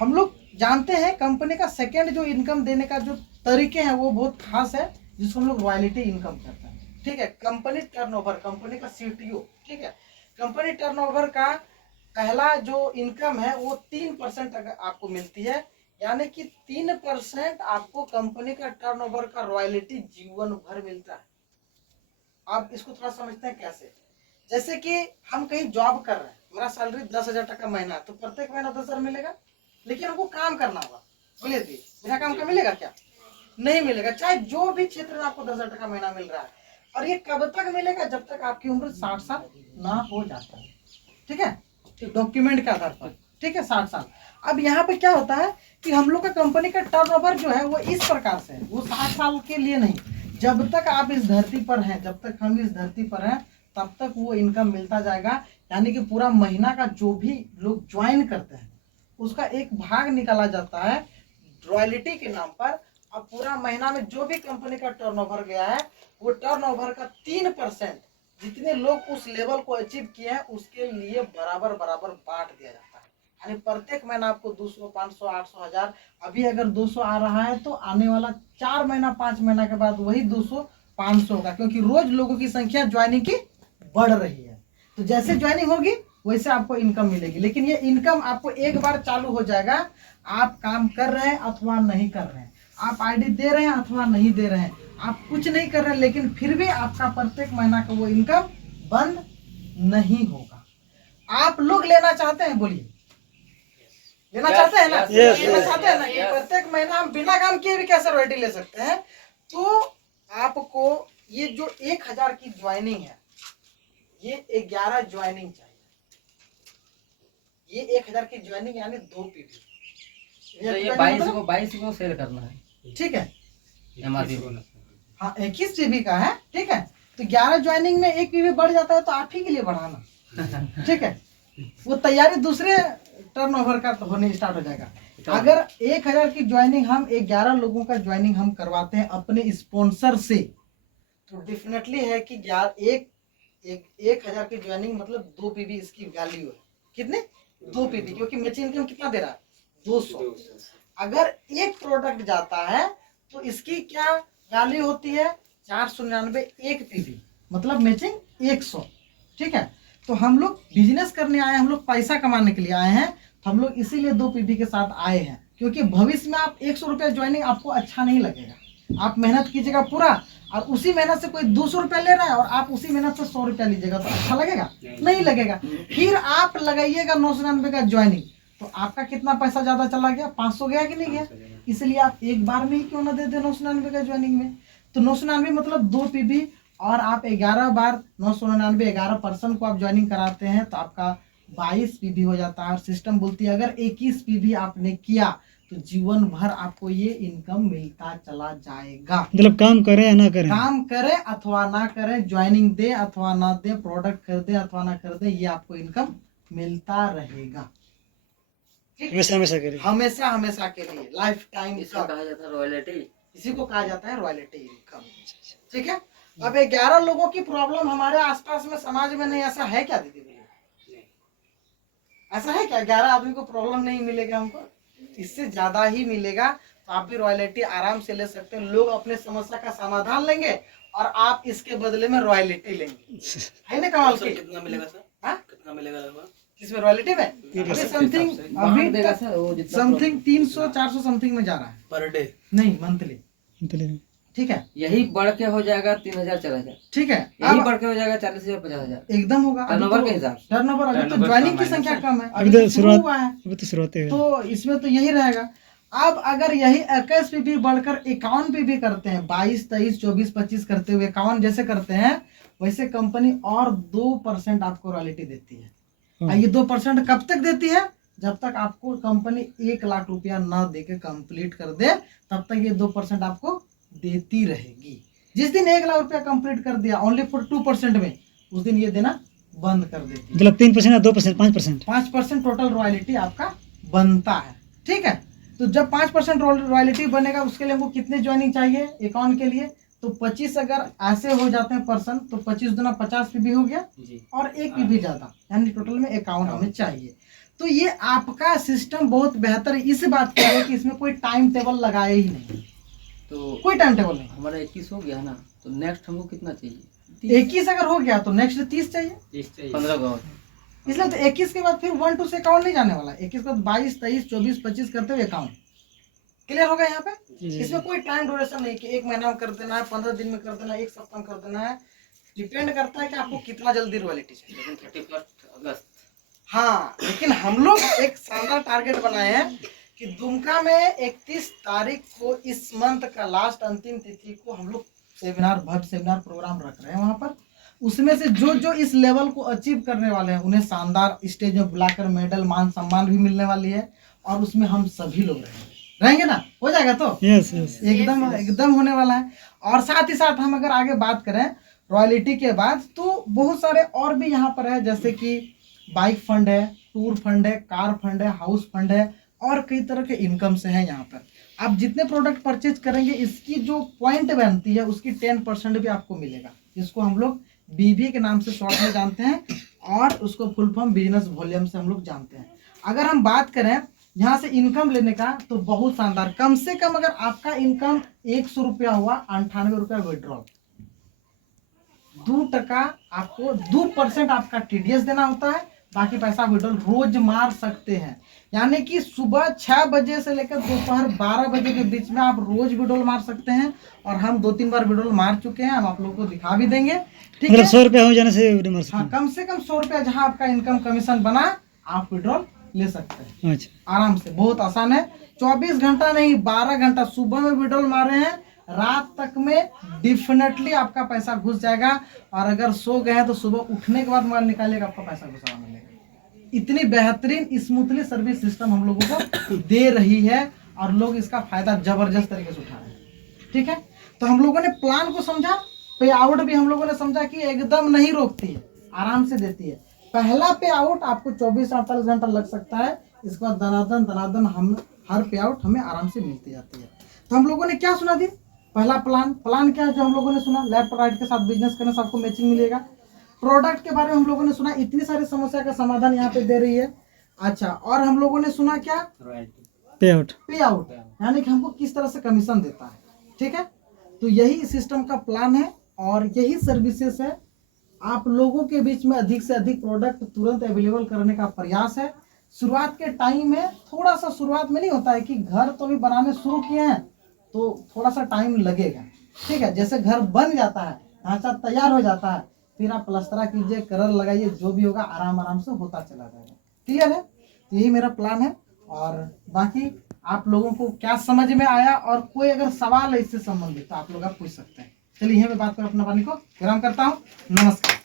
हम लोग जानते हैं कंपनी का सेकेंड जो इनकम देने का जो तरीके हैं वो बहुत खास है, जिसको हम लोग रॉयल्टी इनकम कहते हैं। ठीक है, कंपनी टर्नओवर, कंपनी का सीटीओ। ठीक है, कंपनी टर्नओवर का पहला जो इनकम है वो 3% अगर आपको मिलती है, यानी कि 3% आपको कंपनी का टर्नओवर का रॉयल्टी जीवन भर मिलता है। आप इसको थोड़ा समझते हैं कैसे? जैसे कि हम कहीं जॉब कर रहे हैं, मेरा सैलरी 10,000 टका महीना है, तो प्रत्येक महीना 10,000 मिलेगा, लेकिन हमको काम करना होगा। बोलिए जी, बिना काम का मिलेगा क्या? नहीं मिलेगा। चाहे जो भी क्षेत्र में आपको 10,000 टका महीना मिल रहा है, और ये कब तक मिलेगा? जब तक आपकी उम्र 60 साल ना हो जाता है। ठीक है, डॉक्यूमेंट के आधार पर। ठीक है, 60 साल। अब यहाँ पे क्या होता है कि हम लोग का कंपनी का टर्नओवर जो है वो इस प्रकार से है, वो 60 साल के लिए नहीं, जब तक आप इस धरती पर हैं, जब तक हम इस धरती पर हैं, तब तक वो इनकम मिलता जाएगा। यानी कि पूरा महीना का जो भी लोग ज्वाइन करते हैं उसका एक भाग निकाला जाता है रॉयल्टी के नाम पर। अब पूरा महीना में जो भी कंपनी का टर्नओवर गया है, वो टर्नओवर का 3% जितने लोग उस लेवल को अचीव किए हैं उसके लिए बराबर बराबर बांट दिया जाता है। यानी प्रत्येक महीना आपको 200, 500, 800, 1000, अभी अगर 200 आ रहा है तो आने वाला 4 महीना 5 महीना के बाद वही 200 500 होगा, क्योंकि रोज लोगों की संख्या ज्वाइनिंग की बढ़ रही है। तो जैसे ज्वाइनिंग होगी वैसे आपको इनकम मिलेगी, लेकिन ये इनकम आपको एक बार चालू हो जाएगा। आप काम कर रहे हैं अथवा नहीं कर रहे हैं, आप आईडी दे रहे हैं अथवा नहीं दे रहे हैं, आप कुछ नहीं कर रहे हैं, लेकिन फिर भी आपका प्रत्येक महीना का वो इनकम बंद नहीं होगा। आप लोग लेना चाहते हैं? बोलिए, लेना चाहते हैं ना? लेना चाहते हैं ना? प्रत्येक महीना हम बिना काम किए भी कैसे रॉयल्टी ले सकते हैं? तो आपको ये जो 1000 की ज्वाइनिंग है, ये 11 ज्वाइनिंग चाहिए। ये 1000 की ज्वाइनिंग यानी 2 पीवी। ये 22 को सेल करना है। ठीक है, एमआरपी हाँ 21 पीवी का है। ठीक है, तो 11 ज्वाइनिंग में 1 पीवी बढ़ जाता है, तो आप ही के लिए बढ़ाना। ठीक है, वो तैयारी दूसरे टर्नओवर का होने स्टार्ट हो जाएगा। अगर 1000 की ज्वाइनिंग हम 11 लोगों का ज्वाइनिंग हम करवाते हैं अपने स्पॉन्सर से, तो डेफिनेटली है कि 1000 की ज्वाइनिंग मतलब 2 पीवी इसकी वैल्यू है। कितने? 2 पीवी, क्योंकि मैचिंग इनकम कितना दे रहा है? 200। अगर एक प्रोडक्ट जाता है तो इसकी क्या वैल्यू होती है? 499 1 पीवी, मतलब मैचिंग 100। ठीक है, तो हम लोग बिजनेस करने आए हैं, हम लोग पैसा कमाने के लिए आए हैं, तो हम लोग इसीलिए 2 पीवी के साथ आए हैं, क्योंकि भविष्य में आप 100 रुपया ज्वाइनिंग आपको अच्छा नहीं लगेगा। आप मेहनत कीजिएगा पूरा, और उसी मेहनत से कोई 200 रुपया ले रहा है और आप उसी मेहनत से 100 रुपया लीजिएगा, तो अच्छा लगेगा? नहीं लगेगा। फिर आप लगाइएगा 999 का ज्वाइनिंग, तो आपका कितना पैसा ज्यादा चला गया? 500 गया कि नहीं गया? इसलिए आप एक बार में ही क्यों ना दे दे 999 का ज्वाइनिंग में। तो 999 मतलब 2 पीवी, और आप 11 बार 999 11% को आप ज्वाइनिंग कराते हैं तो आपका 22 पीवी हो जाता है। और सिस्टम बोलती है अगर 21 पीवी आपने किया तो जीवन भर आपको ये इनकम मिलता चला जाएगा। मतलब काम करें या ना करें, काम करें अथवा ना करें, ज्वाइनिंग दे अथवा ना दे, प्रोडक्ट खरीदे अथवा ना खरीदे, ये आपको इनकम मिलता रहेगा। हमेशा हमेशा करें, हमेशा हमेशा के लिए, लाइफ टाइम। इसको कहा जाता है रॉयल्टी। इसी को कहा जाता है रॉयल्टी इनकम। ठीक है, अब 11 लोगों की प्रॉब्लम हमारे आसपास में समाज में नहीं, ऐसा है क्या दीदी? ऐसा है क्या 11 आदमी को प्रॉब्लम नहीं मिलेगा? हमको इससे ज्यादा ही मिलेगा। तो आप भी रॉयल्टी आराम से ले सकते हैं। लोग अपने समस्या का समाधान लेंगे और आप इसके बदले में रॉयल्टी लेंगे। है ना कमाल के? कितना मिलेगा सर? हाँ, कितना मिलेगा लगभग? इसमें रॉयल्टी में अभी समथिंग समथिंग 300-400 समथिंग में जा रहा है पर डे? नहीं, मंथली। मतलब ठीक है, यही बढ़ के हो जाएगा 3000 4000। ठीक है, यही अब बढ़ के हो जाएगा 40,000 50,000 एकदम होगा। टर्नओवर के हिसाब से। टर्नओवर अभी तो ज्वाइनिंग की संख्या कम है, अभी तो शुरू हुआ है, अभी तो शुरुआत है। तो इसमें तो यही रहेगा। अब अगर यही 21 पीवी बढ़कर 51 पीवी करते हैं, 22, 23, 24, 25 करते हुए 51 जैसे करते हैं, वैसे कंपनी और 2% आपको रॉयल्टी देती है। ये 2% कब तक देती है? जब तक आपको कंपनी 1 लाख रुपया ना देके कंप्लीट कर दे, तब तक ये 2% आपको देती रहेगी। जिस दिन 1 लाख रुपया कंप्लीट कर दिया ओनली फॉर 2% में, उस दिन ये देना बंद कर देती है। मतलब 3% या 2%, 5%, 5% टोटल रॉयल्टी आपका बनता है। ठीक है, तो जब 5% रॉयल्टी बनेगा, उसके लिए हमको कितने ज्वाइनिंग चाहिए अकाउंट के लिए? तो 25 अगर ऐसे हो जाते हैं पर्सन, तो 25 दूना 50 पीवी हो गया, और 1 पीवी ज्यादा, यानी टोटल में 51 हमें चाहिए। तो ये आपका सिस्टम बहुत बेहतर है, इस बात की है कि इसमें कोई टाइम टेबल लगाया ही नहीं, तो कोई टाइम टेबल नहीं। हमारा 21 हो गया ना, तो नेक्स्ट हमको कितना चाहिए? 21 अगर हो गया तो नेक्स्ट 30 चाहिए, 15 का और। इसलिए तो 21 के बाद फिर 1 2 से अकाउंट नहीं जाने वाला, 21 के बाद 22 23 24 25 करते हुए अकाउंट क्लियर होगा यहाँ पे। इसमें कोई टाइम ड्यूरेशन नहीं कि 1 महीना में कर देना है, 15 दिन में कर देना है, 1 सप्ताह में कर देना है, डिपेंड करता है कि आपको कितना जल्दी रॉयल्टी चाहिए। लेकिन 31 अगस्त। हाँ, लेकिन हम लोग एक शानदार टारगेट बनाए हैं कि दुमका में 31 तारीख को इस मंथ का लास्ट अंतिम तिथि को हम लोग सेमिनार, भव्य सेमिनार प्रोग्राम रख रहे हैं वहाँ पर। उसमें से जो जो इस लेवल को अचीव करने वाले हैं उन्हें शानदार स्टेज में बुलाकर मेडल, मान सम्मान भी मिलने वाली है, और उसमें हम सभी लोग रहेंगे ना, हो जाएगा तो यस यस एकदम होने वाला है। और साथ ही साथ हम अगर आगे बात करें रॉयल्टी के बाद, तो बहुत सारे और भी यहाँ पर है, जैसे कि बाइक फंड है, टूर फंड है, कार फंड है, हाउस फंड है, और कई तरह के इनकम से हैं यहाँ पर। आप जितने प्रोडक्ट परचेज करेंगे इसकी जो पॉइंट बनती है उसकी 10% भी आपको मिलेगा, जिसको हम लोग बीबी के नाम से शॉर्ट में जानते हैं, और उसको फुल फॉर्म बिजनेस वॉल्यूम से हम लोग जानते हैं। अगर हम बात करें यहाँ से इनकम लेने का, तो बहुत शानदार, कम से कम अगर आपका इनकम 100 रुपया हुआ, 98 रुपया विड्रॉल, 2% आपको 2% आपका TDS देना होता है, बाकी पैसा विड्रॉल रोज मार सकते हैं। यानी कि सुबह 6 बजे से लेकर दोपहर 12 बजे के बीच में आप रोज विड्रॉल मार सकते हैं, और हम 2-3 बार विड्रॉल मार चुके हैं, हम आप लोगों को दिखा भी देंगे, ठीक मतलब है। 100 रुपया हो जाने से रिमर्स। हाँ, कम से कम 100 रुपया जहाँ आपका इनकम कमीशन बना, आप विड्रॉल ले सकते हैं अच्छा आराम से, बहुत आसान है। 24 घंटा नहीं, 12 घंटा सुबह में विड्रॉल मारे हैं, रात तक में डेफिनेटली आपका पैसा घुस जाएगा, और अगर सो गए हैं तो सुबह उठने के बाद मोबाइल निकालिएगा, आपका पैसा घुसा मिलेगा। इतनी बेहतरीन स्मूथली सर्विस सिस्टम हम लोगों को दे रही है, और लोग इसका फायदा जबरदस्त तरीके से उठा रहे हैं, ठीक है। तो हम लोगों ने प्लान को समझा, पे आउट भी हम लोगों ने समझा कि एकदम नहीं रोकती है, आराम से देती है। पहला पे आउट आपको 24-48 घंटा लग सकता है, इसके बाद दनादन हम हर पे आउट हमें आराम से मिलती जाती है। तो हम लोगों ने क्या सुना दी, पहला प्लान क्या है जो हम लोगों ने सुना, लेफ्ट राइट के साथ बिजनेस करने से आपको मैचिंग मिलेगा। प्रोडक्ट के बारे में हम लोगों ने सुना, इतनी सारी समस्या का समाधान यहाँ पे दे रही है। अच्छा, और हम लोगों ने सुना क्या, पे आउट यानी कि हमको किस तरह से कमीशन देता है, ठीक है। तो यही सिस्टम का प्लान है, और यही सर्विसेज है। आप लोगों के बीच में अधिक से अधिक प्रोडक्ट तुरंत अवेलेबल करने का प्रयास है। शुरुआत के टाइम में थोड़ा सा, शुरुआत में नहीं होता है कि घर तो भी बनाने शुरू किए हैं तो थोड़ा सा टाइम लगेगा, ठीक है। जैसे घर बन जाता है, ढांचा तैयार हो जाता है, फिर आप प्लास्टरा कीजिए, कलर लगाइए, जो भी होगा आराम से होता चला जाएगा, क्लियर है। तो यही मेरा प्लान है, और बाकी आप लोगों को क्या समझ में आया, और कोई अगर सवाल है इससे संबंधित तो आप लोग आप पूछ सकते हैं। चलिए यहीं पे बात कर अपना पानी को विराम करता हूँ। नमस्कार।